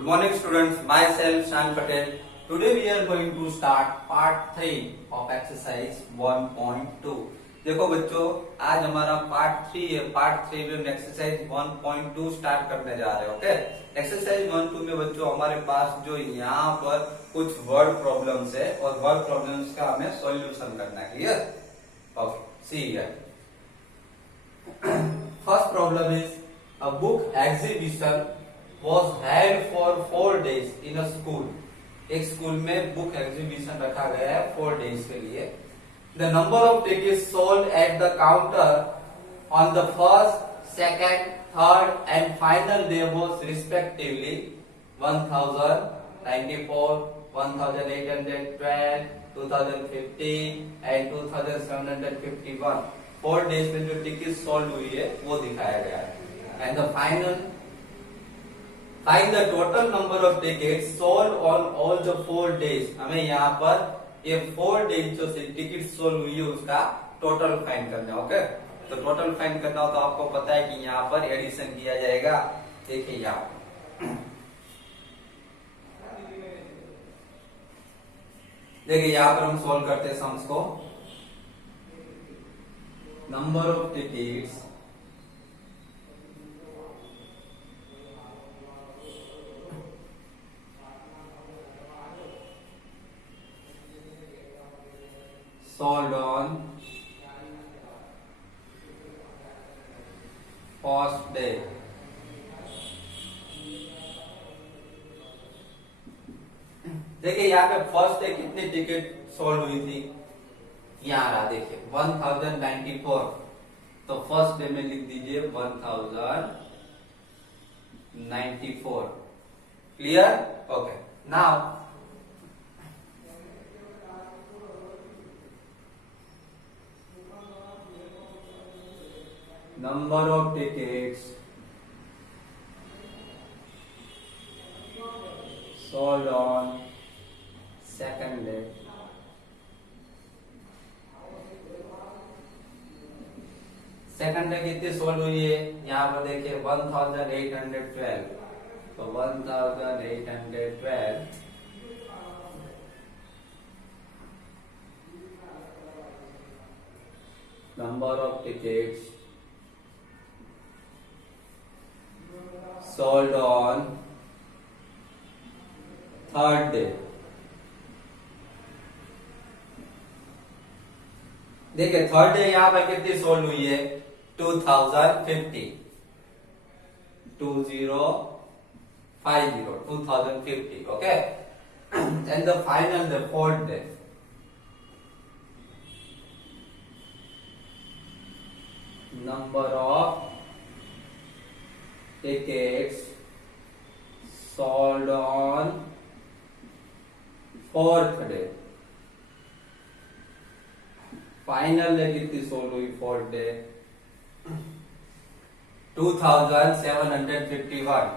Good morning students, myself Shan Patel. Today we are going to start part 3 of exercise 1.2. देखो बच्चों, आज हमारा part 3 है। Part 3 में हम एक्सरसाइज 1.2 स्टार्ट करने जा रहे हैं। ओके, एक्सरसाइज 1.2 में बच्चों हमारे पास जो यहाँ पर कुछ वर्ड प्रॉब्लम्स है और वर्ड प्रॉब्लम्स का हमें सॉल्यूशन करना है। Clear? Okay, see here. First problem is a book exhibition was held for 4 days in a school. एक स्कूल में बुक एग्जीबिशन रखा गया है 4 days के लिए. The number of tickets sold at the counter on the first, second, third and final day was respectively 1094, 1812, 2050 and 2751. 4 days में जो ticket sold हुई है वो दिखाया गया है. And the find the total number of tickets sold on all the 4 days. हमें यहाँ पर ये 4 days जो टिकट सोल्ड हुई है उसका टोटल फाइंड करना है. ओके, तो टोटल फाइंड करना हो तो आपको पता है कि यहाँ पर एडिशन किया जाएगा. देखिए यहाँ पर हम सोल्व करते हैं सम्स को. Number of tickets sold on first day. देखिए यहाँ पे फर्स्ट डे कितनी टिकट सोल्ड हुई थी. यहाँ रहा, देखिए 1094. तो फर्स्ट डे में लिख दीजिए 1094. Clear? Okay, now number of tickets sold on second day. Second day कितनी सोल्ड हुई है? यहाँ पर देखिए 1812. तो 1812 number of tickets sold on third day. देखिए थर्ड डे यहाँ पर कितनी सोल्ड हुई है? 2050. 2050. Okay, and the final day fourth day. Number of tickets sold on fourth day. Final day कितनी सोल्ड हुई? Fourth day 2751.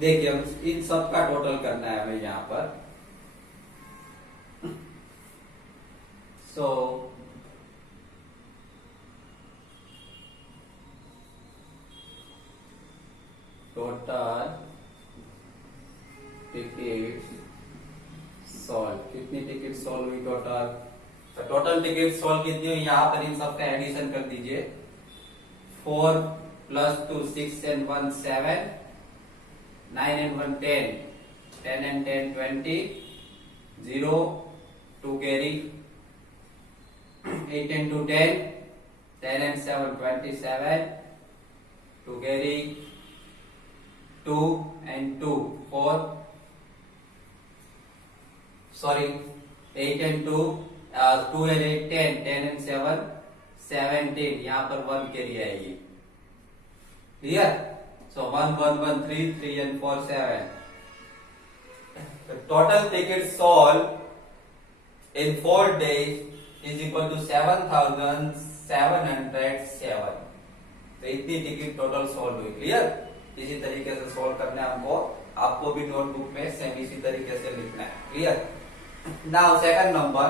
देखिए हम इन सब का टोटल करना है हमें यहाँ पर. So total ticket sold. कितनी टिकट सोल्ड हुई टोटल? तो टोटल टिकट सोल्ड कितनी हुई? यहाँ पर इन सबका एडिशन कर दीजिए. 4 + 2 6 and 1 7, 9 and 1 10, 10 and 10 20, 0 2 carry, 8 and 2 10, 10 and 7 27, 2 carry, 2 and 2 4, sorry 8 and 2 2 and 8 10, 10 and 7 17. यहाँ पर 1 कैरी आएगी. Clear? So 1 1 1 3 3 and 4 7. Total ticket sold in 4 days is equal to 7707. तो इतनी टिकट टोटल सोल्ड हुई. क्लियर? इसी तरीके से सोल्व करना है हमको. आपको भी नोटबुक में सेम इसी तरीके से लिखना है. Clear? Now second number.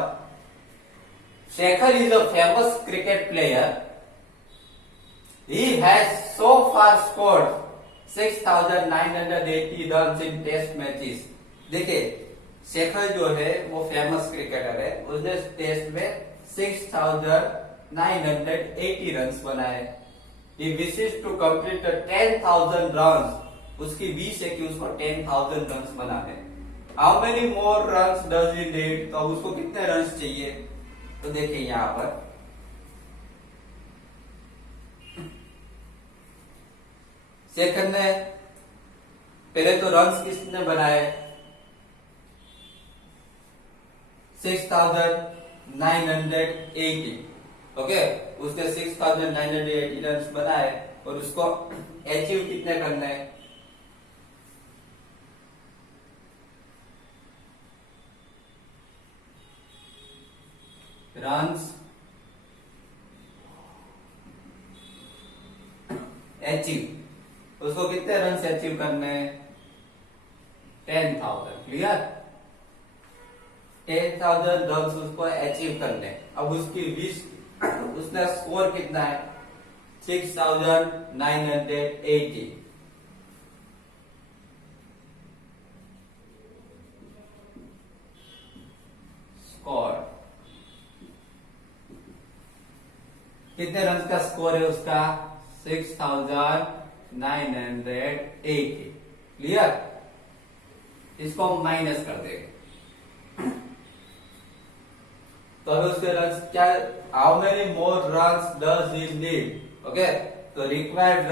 Shekhar is a famous cricket player He has so far scored 6,980 runs in test matches. देखिए शेखर जो है वो फेमस क्रिकेटर है, उसने टेस्ट में 6,980 रन्स बनाए। He wishes to complete 10,000 runs। उसकी विश है कि उसको 10,000 रन्स बनाने। How many more runs does he need? तो उसको कितने रन्स चाहिए? तो देखिए यहाँ पर शेखर ने पहले तो रन्स किसने बनाए 6,980। ओके, उसने 6,980 रन्स बनाए और उसको अचीव कितने करना है रन्स अचीव, उसको कितने रन से अचीव करने हैं 10,000। क्लियर, 10,000 रन उसको अचीव करने। अब उसकी विश, उसने स्कोर कितना है 6,980। स्कोर कितने रन का स्कोर है उसका 6,980। क्लियर, इसको माइनस कर देंगे तो अभी उसके रन्स क्या, how many more runs does he need. Okay, तो रिक्वायर्ड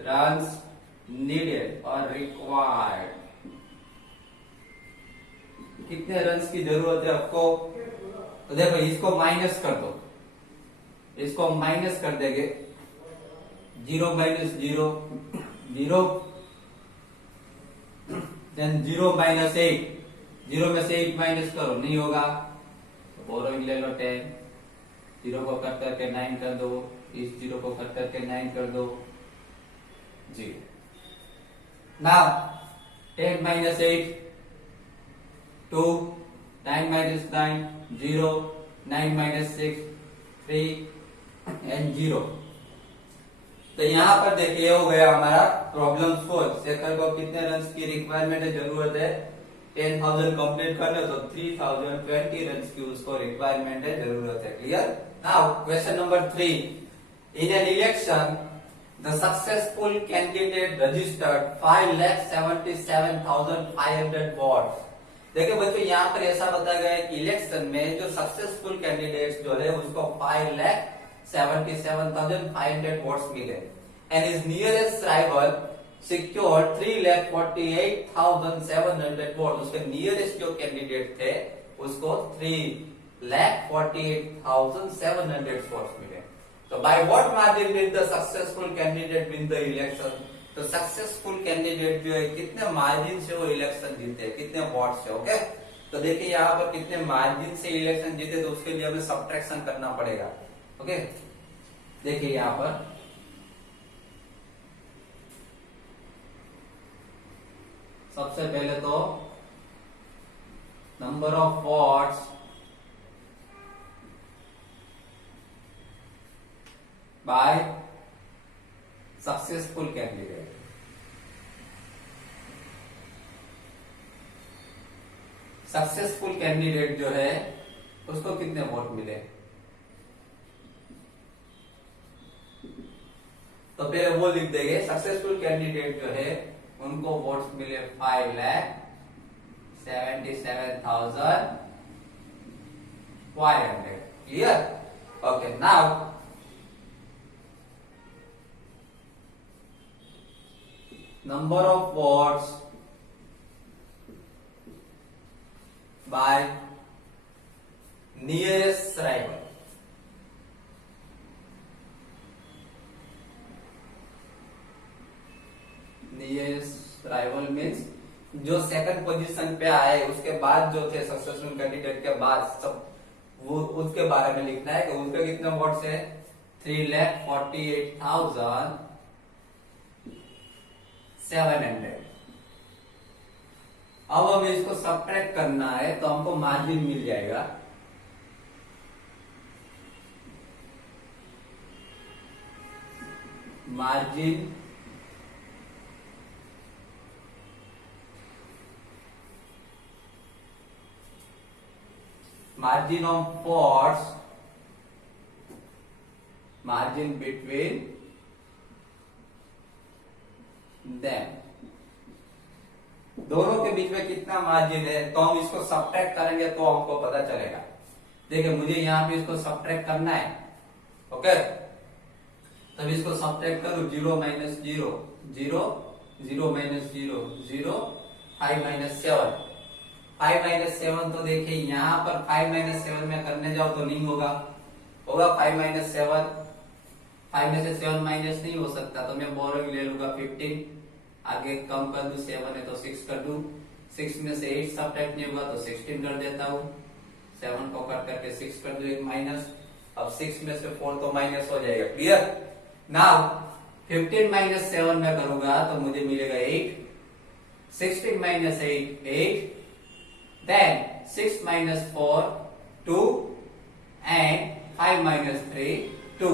रन्स नीडेड और रिक्वायर्ड, कितने रन्स की जरूरत है आपको। तो देखो इसको माइनस कर दो, इसको माइनस कर देंगे 0 माइनस 0 0 देन 0 माइनस 8, 0 में से 8 माइनस करो नहीं होगा तो बोरोइंग ले लो 10, 0 को कट करके 9 कर दो, इस 0 को कट करके 9 कर दो 0। Now 10 minus 8 2, 9 minus 9 0, 9 minus 6 3 and 0। तो यहाँ पर देखिए हो गया हमारा प्रॉब्लम सोल्व। शेखर को कितने रन की रिक्वायरमेंट है, जरूरत है 10,000 कंप्लीट करने, तो 3,020 रन की उसको रिक्वायरमेंट है, जरूरत है। Clear. Now question number 3, in an election the successful candidate registered 5,77,500 votes. देखिए बच्चों यहाँ पर ऐसा बताया गया है कि इलेक्शन में जो सक्सेसफुल कैंडिडेट्स जो है उसको 5,77,500 वोट्स मिले and is nearest rival secured 3,48,700 vote. उसके नियरेस्ट जो कैंडिडेट थे उसको 3,48,700 वोट्स मिले। तो by what margin did the successful candidate win the election. तो सक्सेसफुल कैंडिडेट जो है कितने मार्जिन से वो इलेक्शन जीते, कितने वोट से। ओके, तो देखिए यहाँ पर कितने मार्जिन से इलेक्शन जीते, तो उसके लिए हमें सब्ट्रैक्शन करना पड़ेगा। ओके, देखिए यहाँ पर सबसे पहले तो number of votes by successful candidate. Successful candidate जो है उसको कितने वोट मिले, तो पहले वो लिख देंगे सक्सेसफुल कैंडिडेट जो है उनको वोट्स मिले 5,77,500। Clear. Okay, now number of votes by nearest rival। Nearest rival means जो सेकंड पोजीशन पे आए उसके बाद जो थे सक्सेसफुल कैंडिडेट के बाद सब वो उसके बारे में लिखना है कि उनके कितने वोट्स है 3,48,700। अब हमें इसको सब्ट्रैक्ट करना है तो हमको मार्जिन मिल जाएगा margin of pots, margin between them, दोनों के बीच में कितना मार्जिन है, तो हम इसको सब्ट्रैक्ट करेंगे तो हमको पता चलेगा। देखिए मुझे यहाँ पे इसको सब्ट्रैक्ट करना है, ओके, तब इसको सब्ट्रैक्ट करूं, 0 माइनस 0 0 0 माइनस 0 0 5 माइनस 7 5 माइनस 7, तो देखिए यहाँ पर 5 माइनस 7 में करने जाओ तो नहीं होगा, 5 माइनस 7, 5 में से 7 माइनस नहीं हो सकता, तो मैं बोरोइंग ले लूंगा 15, आगे कम कर दूं, 7 है तो 6 कर दूं, 6 में से 8 सब्ट्रैक्ट नहीं होगा तो 16 कर देता हूँ, 7 को कट करके 6 कर दूं, एक माइनस, अब 6 में से 4 तो माइनस हो जाएगा, क्लियर। नाउ 15 माइनस 7 में करूंगा तो मुझे मिलेगा 8, 16 minus 8 8, then 6 minus 4 2 and 5 minus 3 2,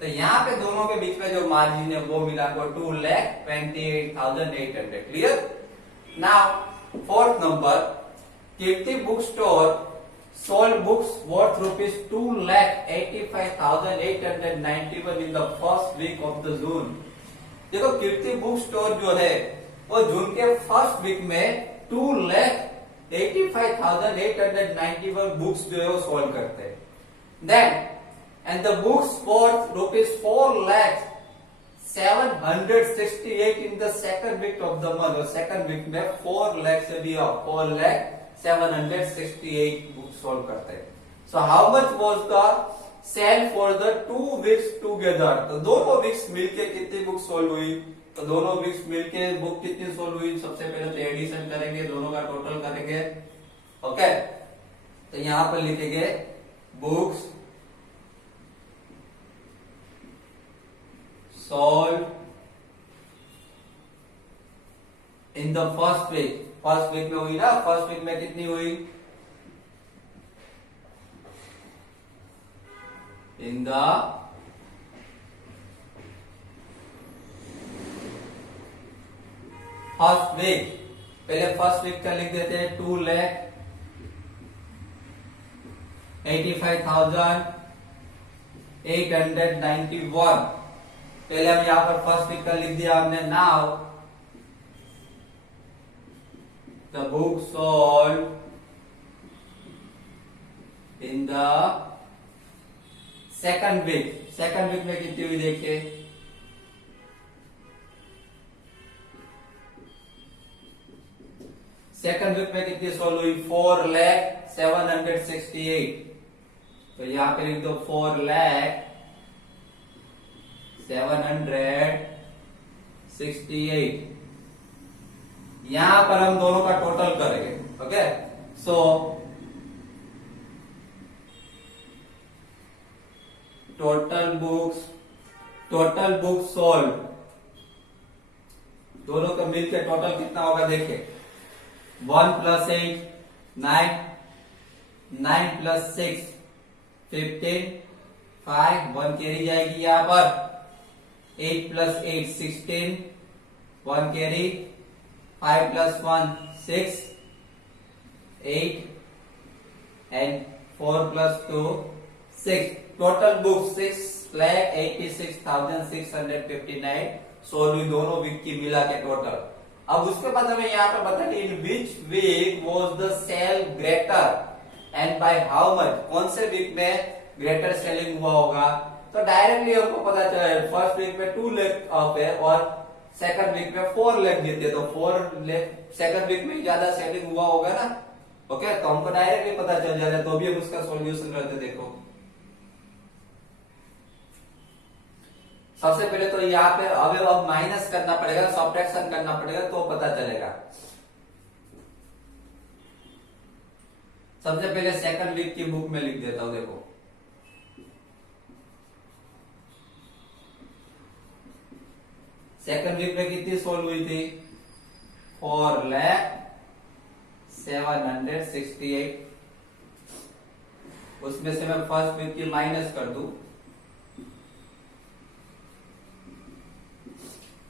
तो यहाँ पे दोनों के बीच में जो मार्जिन है वो मिला को 2,28,800, clear. Now fourth number, Kirti book store sold books worth rupees 2,85,891 in the first week of the June। देखो कीर्ति बुक स्टोर जो है वो जून के फर्स्ट वीक में 2,85,891 बुक्स जो है वो सोल्ड करते हैं। Then and the books worth rupees 4,768 in the second week of the month, और सेकंड वीक में 4 लाख से भी 4,768 बुक्स सोल्ड करते हैं। So how much was the sale for the 2 weeks together, तो दोनों वीक्स मिलके कितनी बुक सोल्ड हुई, तो दोनों वीक्स मिलके बुक कितनी सोल्ड हुई, सबसे पहले तो एडिशन करेंगे, दोनों का टोटल करेंगे, ओके। तो यहां पर लिखेंगे books sold in the first week, first week में हुई ना, फर्स्ट वीक में कितनी हुई, इन द फर्स्ट वीक, पहले फर्स्ट वीक का लिख देते हैं 2,85,891, पहले हम यहां पर फर्स्ट वीक का लिख दिया हमने। Now the book sold in the second week, second week में कितनी हुई देखिए, सेकंड वीक में कितनी सोल्व हुई, 4,768, तो यहां पे लिख दो 4,768, यहां पर हम दोनों का टोटल करेंगे, okay. So total books sold, दोनों का मिलकर टोटल कितना होगा देखिए, 1 + 8 9, 9 + 6 15, 5 1 कैरी जाएगी यहां पर, 8 + 8 16, 1 carry, 5 + 1 6 8 and 4 + 2 6, total book 6,86,659 sold हुई दोनों वीक की मिला के टोटल। अब उसके बाद हमें यहाँ पे बताना in which week was the sale greater and by how much, कौन से वीक में ग्रेटर सेलिंग हुआ होगा, तो डायरेक्टली हमको पता चला फर्स्ट वीक में 2 लाख ऑफ है और सेकंड वीक में 4 लाख जीते, तो 4 लाख सेकंड वीक में ज्यादा सेलिंग हुआ होगा ना, ओके। तो हमको डायरेक्टली पता चल जाता है, तो भी हम उसका सॉल्यूशन करते, देखो सबसे पहले तो यहाँ पे अब माइनस करना पड़ेगा, सब्ट्रैक्शन करना पड़ेगा तो पता चलेगा। सबसे पहले सेकंड वीक की बुक में लिख देता हूं, देखो सेकंड वीक में कितनी सोल्व हुई थी, 4,768, उसमें से मैं फर्स्ट वीक की माइनस कर दूं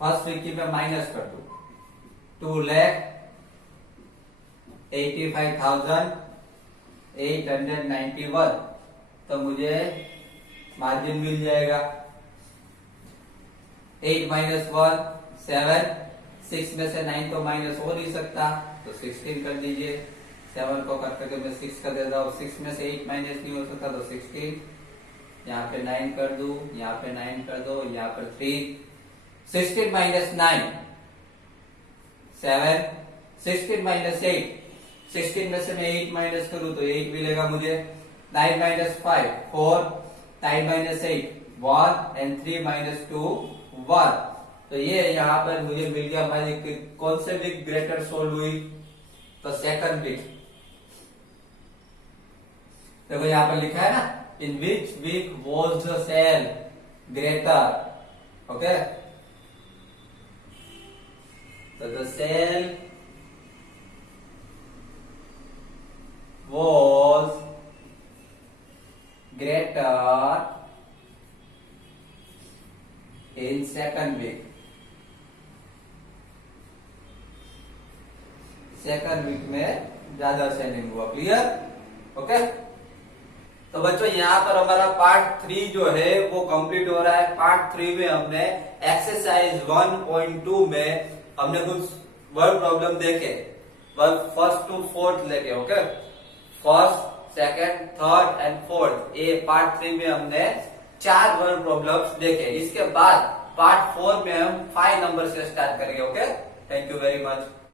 फर्स्ट वीक की मैं माइनस कर दू 2,85,891, तो मुझे मार्जिन मिल जाएगा 8 माइनस 1 7, 6 में से 9 तो माइनस हो नहीं सकता, तो 16 कर दीजिए। 7 को कट करके मैं 6 कर देता हूँ, 6 में से 8 माइनस नहीं हो सकता, तो 16। यहाँ पे 9 कर दू, यहाँ पे 9 कर दो, यहाँ पर 3। 16 माइनस 9 7, 16 माइनस 8, 16 में से मैं 8 माइनस करूँ तो 8 मिलेगा मुझे। 9 माइनस 5 4, 9 माइनस 8 1 एंड 3 माइनस 2 1। तो ये यहाँ पर मुझे मिल गया हमारी कौन से वीक ग्रेटर सोल्व हुई, तो सेकंड वीक। देखो यहाँ पर लिखा है ना, in which week was the sale greater, okay. तो the sale was greater in second week. Second week में ज्यादा सेलिंग हुआ। क्लियर? ओके। तो बच्चों यहाँ पर हमारा पार्ट 3 जो है वो कंप्लीट हो रहा है। पार्ट 3 में हमने एक्सरसाइज 1.2 में हमने कुछ वर्ड प्रॉब्लम देखे, फर्स्ट टू फोर्थ लेके, okay. First, second, third and fourth, ये पार्ट 3 में हमने 4 वर्ड प्रॉब्लम्स देखे। इसके बाद पार्ट 4 में हम 5 नंबर से स्टार्ट करेंगे, okay. Thank you very much.